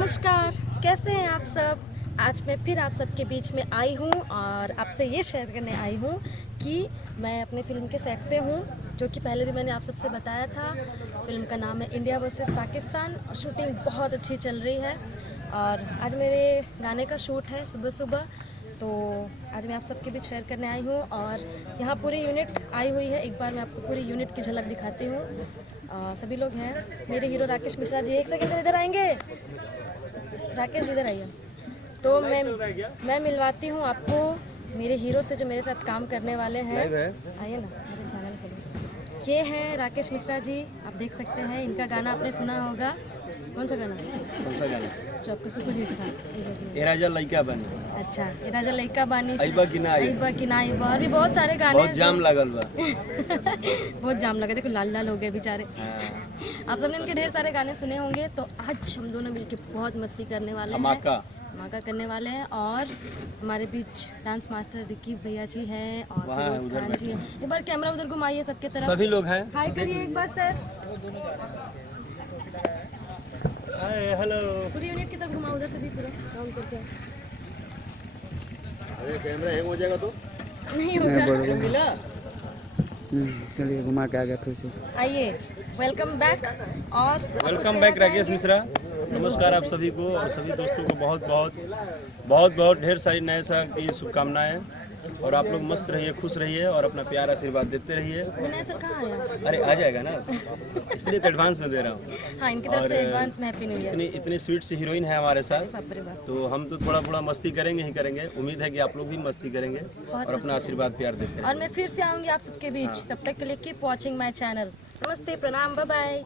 नमस्कार, कैसे हैं आप सब। आज मैं फिर आप सबके बीच में आई हूँ और आपसे ये शेयर करने आई हूँ कि मैं अपने फिल्म के सेट पे हूँ, जो कि पहले भी मैंने आप सबसे बताया था। फिल्म का नाम है इंडिया वर्सेस पाकिस्तान और शूटिंग बहुत अच्छी चल रही है। और आज मेरे गाने का शूट है सुबह सुबह, तो आज मैं आप सबके बीच शेयर करने आई हूँ। और यहाँ पूरी यूनिट आई हुई है। एक बार मैं आपको पूरी यूनिट की झलक दिखाती हूँ। सभी लोग हैं। मेरे हीरो राकेश मिश्रा जी, एक सेकंड इधर आएंगे। राकेश इधर आइए। तो मैं मिलवाती हूँ आपको मेरे हीरो से जो मेरे साथ काम करने वाले हैं। आइए ना मेरे चैनल पे। ये हैं राकेश मिश्रा जी, आप देख सकते हैं। इनका गाना आपने सुना होगा। कौन सा गाना? जो आपको सुपर हिट था? ए राजा लइका बानी। अच्छा, ए राजा लइका बानी, आइबा कि ना आइबा कि ना आइबा, और भी बहुत सारे गाने बहुत जाम लागल बा। बहुत जाम लगा, देखो लाल लाल हो गए बेचारे। आप सबने इनके ढेर सारे गाने सुने होंगे। तो आज हम दोनों मिलके बहुत मस्ती करने वाले हैं, धमाका करने वाले हैं। और हमारे बीच डांस मास्टर रिकी भैया जी हैं और फिरोज खान जी हैं। एक बार कैमरा उधर घुमाइए सबके तरफ। सभी लोग हैं। हाय करिए एक बार सर। Hi hello. पूरी यूनिट की तरफ घुमाओ, उधर से भी पूरा राउंड करके। अरे कैमरा हैंग हो जाएगा तो नहीं होगा। मिला। चलिए घुमा के आ गया फिर से। आइए, वेलकम बैक। और वेलकम बैक राकेश मिश्रा। नमस्कार आप सभी को और सभी दोस्तों को बहुत बहुत ढेर सारी नए साल की शुभकामनाएं। और आप लोग मस्त रहिए, खुश रहिए और अपना प्यार आशीर्वाद देते रहिए। ऐसा कहाँ आया? अरे आ जाएगा ना, इसलिए तो एडवांस में दे रहा हूँ। हाँ, इनकी तरफ से एडवांस में हैप्पी न्यू ईयर। इतनी स्वीट सी हीरोइन है हमारे साथ, बाप रे बाप। तो हम तो थोड़ा मस्ती करेंगे ही करेंगे। उम्मीद है कि आप लोग भी मस्ती करेंगे और अपना आशीर्वाद प्यार देते हैं। और मैं फिर से आऊंगी आप सबके बीच। तब तक के लिए कीप वॉचिंग माय चैनल। नमस्ते, प्रणाम, बाय बाय।